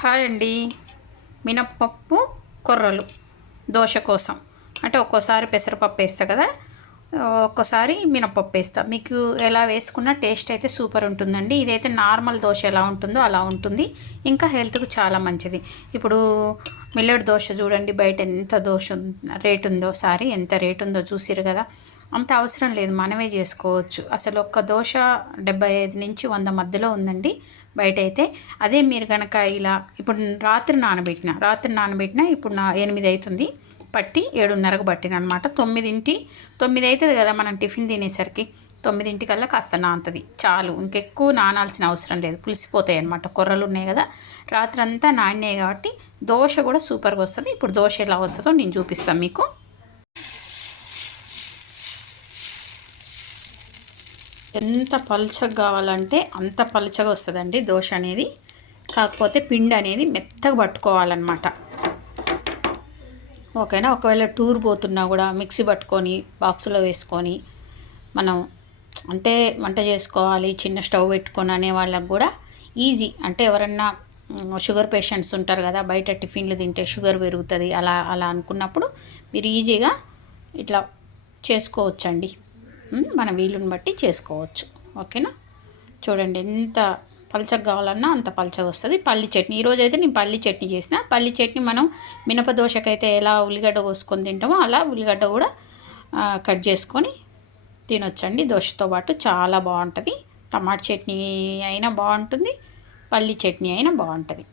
Hi అండి. మినప్పప్పు కొర్రలు దోశ కోసం అంటే ఒక్కోసారి పెసరపప్పు వేస్తా కదా, ఒక్కోసారి మినప్పప్పు వేస్తా. మీకు ఎలా వేసుకున్న టేస్ట్ అయితే సూపర్ ఉంటుందండి. ఇదైతే నార్మల్ దోశ ఎలా ఉంటుందో అలా ఉంటుంది, ఇంకా హెల్త్కు చాలా మంచిది. ఇప్పుడు మిల్లెట్ దోశ చూడండి, బయట ఎంత దోశ రేట్ ఉందో, ఎంత రేట్ ఉందో చూసిరు కదా. అంత అవసరం లేదు, మనమే చేసుకోవచ్చు. అసలు ఒక్క దోశ 75 నుంచి 100 మధ్యలో ఉందండి బయట అయితే. అదే మీరు కనుక ఇలా ఇప్పుడు రాత్రి నానబెట్టిన ఇప్పుడు 8 అవుతుంది, పట్టి 7:30కు పట్టిన అనమాట. 9 అవుతుంది కదా మనం టిఫిన్ తినేసరికి. 9 కాస్త నానుతుంది చాలు, ఇంకెక్కువ నానాల్సిన అవసరం లేదు, పులిసిపోతాయి అనమాట. కొర్రలు ఉన్నాయి కదా, రాత్రి అంతా నానినాయి కాబట్టి దోశ కూడా సూపర్గా వస్తుంది. ఇప్పుడు దోశ ఎలా వస్తుందో నేను చూపిస్తాను మీకు. ఎంత పలుచగా కావాలంటే అంత పలుచగా వస్తుందండి దోశ అనేది. కాకపోతే పిండి అనేది మెత్తగా పట్టుకోవాలన్నమాట, ఓకేనా. ఒకవేళ టూర్ పోతున్నా కూడా మిక్సీ పట్టుకొని బాక్సులో వేసుకొని మనం అంటే వంట చేసుకోవాలి, చిన్న స్టవ్ పెట్టుకొని అనే వాళ్ళకు కూడా ఈజీ. అంటే ఎవరన్నా షుగర్ పేషెంట్స్ ఉంటారు కదా, బయట టిఫిన్లు తింటే షుగర్ పెరుగుతుంది, అలా అలా అనుకున్నప్పుడు మీరు ఈజీగా ఇట్లా చేసుకోవచ్చండి. మన వీలుని బట్టి చేసుకోవచ్చు, ఓకేనా. చూడండి ఎంత పలచగా కావాలన్నా అంత పలచగా వస్తుంది. పల్లి చట్నీ ఈరోజు అయితే నేను పల్లి చట్నీ చేసిన. పల్లి చట్నీ మనం మినప దోశకైతే ఎలా ఉల్లిగడ్డ కోసుకొని తింటామో అలా ఉల్లిగడ్డ కూడా కట్ చేసుకొని తినొచ్చండి దోశతో పాటు. చాలా బాగుంటుంది. టమాటా చట్నీ అయినా బాగుంటుంది, పల్లి చట్నీ అయినా బాగుంటుంది.